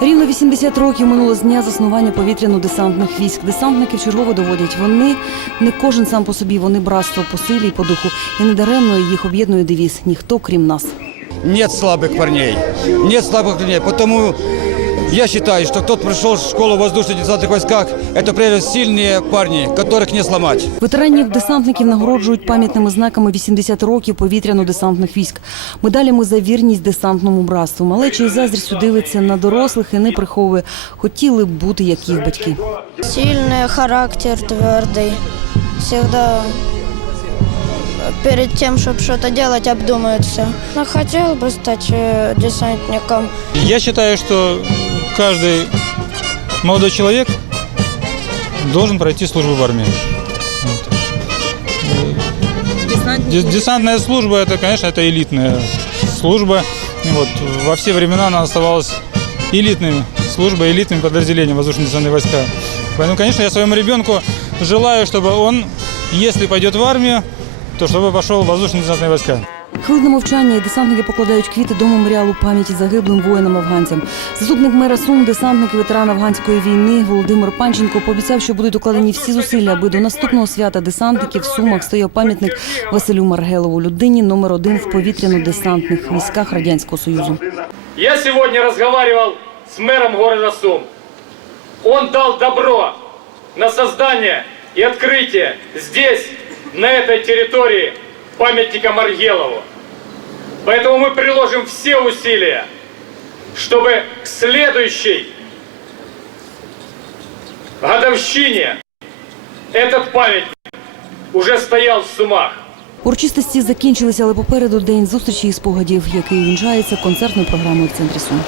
Рівно 80 років минуло з дня заснування повітряно-десантних військ. Десантники чергово доводять, вони не кожен сам по собі, вони братство по силі і по духу. І недаремно їх об'єднує девіз ніхто крім нас. Нет слабых парней. Нет слабых парней. Потому я считаю, что кто пришел в школу воздушно-десантных войсках, это прежде всего сильные парни, которых не сломать. Ветеранів десантників нагороджують пам'ятними знаками 80 років повітряно-десантних військ. Медалями за вірність десантному братству. Малечі із заздрістю дивиться на дорослих і не приховує. Хотіли б бути як їх батьки. Сильный характер, твердый. Всегда перед тем, чтобы что-то делать, обдумывает все. Но хотел бы стать э, десантником. Я считаю, что каждый молодой человек должен пройти службу в армии. Вот. Э, дес- Десантная служба, это, конечно, это элитная служба. Вот. Во все времена она оставалась элитной службой, элитным подразделением воздушно-десантные войска. Поэтому, конечно, я своему ребенку желаю, чтобы он, если пойдет в армию, то чтобы пошел в воздушно-десантные войска. Хвилина мовчання і десантники покладають квіти до меморіалу пам'яті загиблим воїнам-афганцям. Заступник мера Сум, десантник і ветеран афганської війни Володимир Панченко пообіцяв, що будуть укладені всі зусилля, аби до наступного свята десантників в Сумах стояв пам'ятник Василю Маргелову, людині номер один в повітряно-десантних військах Радянського Союзу. Я сегодня разговаривал с мэром города Сум. Он дал добро на создание и открытие здесь, на этой территории, памятника Маргелову. Поэтому мы приложим все усилия, чтобы к следующей годовщине этот памятник уже стоял в Сумах. Урочистості закінчилися, але попереду день зустрічі і спогадів, який вінчається концертною програмою в центрі Сум.